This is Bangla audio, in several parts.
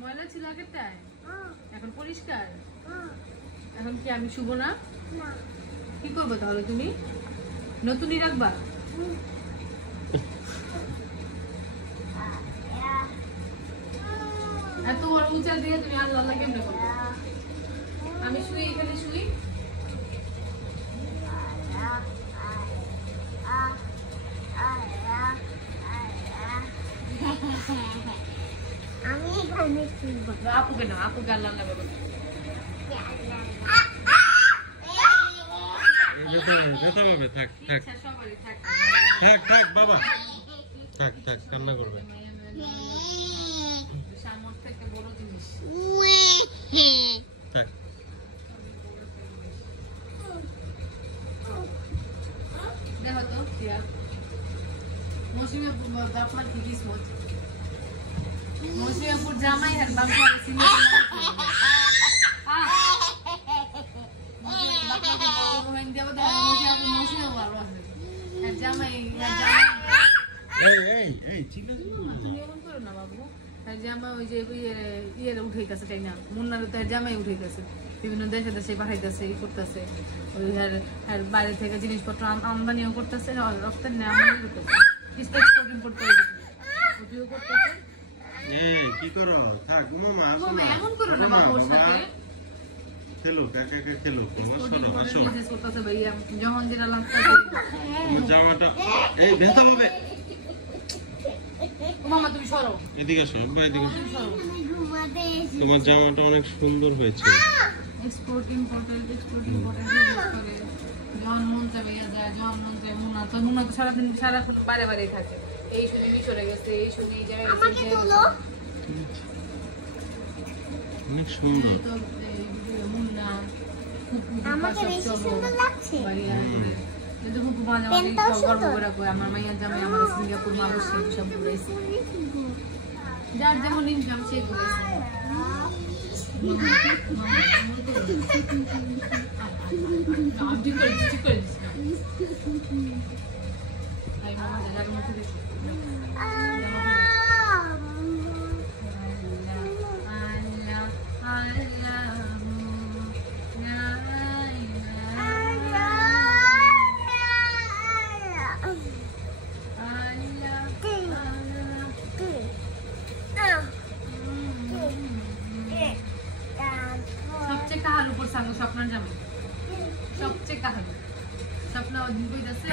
ময়লা ছিল আগেরটায়, এখন পরিষ্কার। এখন কি আমি শুভ না? কি করবো তাহলে? তুমি নতুনই রাখবা? এত বড় উঁচা দিয়ে তুমি আল্লাহ আল্লাহ কেমনে করবে? আমি শুই, এখানে শুই। আমি এখানে শুইব। আপুকে না, আপুকে আল্লাহ আল্লাহ করবে। থাক বাবা, থাক থাক, কান্না করবে। সামর্থ্য একটা বড় জিনিস। থাক। দেখো তো মৌসুমী বাপমার কি কিসমত। মৌসুমীপুর জামাই আর বাপমার বিভিন্ন দেশে দেশে পাঠাইতেছে, ই করতেছে, বাইরে থেকে জিনিসপত্র আমদানিও করতেছে, রপ্তানি করতেছে, কি করো? থাক মামা, এমন করো না বাবা, ওর সাথে খেলো, কাকা খেলো। করতেছে ভাইয়া, যখন যেটা লাগছে জামাটা এই ব্যথা পাবে। মামা তুমি সরো, এদিকে এসো, এদিকে তোমার জামাটা অনেক সুন্দর হয়েছে। এক্সপোর্ট ইম্পোর্টেড করে যখন মন চাই যায়, যখন মন চাই মুনা তো সারাক্ষণ বারে বারে থাকে। এই শুনে মিশরে গেছে, এই শুনে এই জায়গায় অনেক সুন্দর। তো মুন্না আমাকে বেশি সুন্দর লাগছে। কিন্তু খুব মাঝে মাঝে গর্ব করে কই আমার মাইয়া জামাই আমার সিঙ্গাপুর মালয়েশিয়া সব ঘুরাইছে। যার যেমন ইনকাম সে ঘুরাইছে। ঠিক করে সবচেয়ে কাহার উপর সাঙ্গ স্বপ্নার জামাই, সবচেয়ে কাহার স্বপ্ন কইতাছে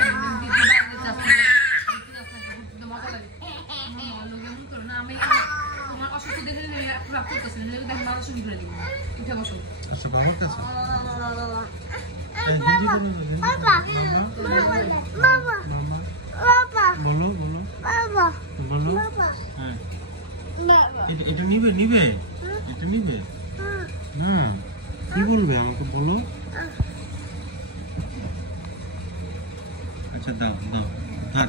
মজা লাগে। না আমি তোমার অসুস্থ দেখে রাগ করতেছে, দেখ মাথা শুরু করে দিব। উঠে বসো। এটা নিবে নিবে, এটা নিবে। হ্যাঁ, কি বলবে আমাকে বলো। আচ্ছা দাও দাও, থাক।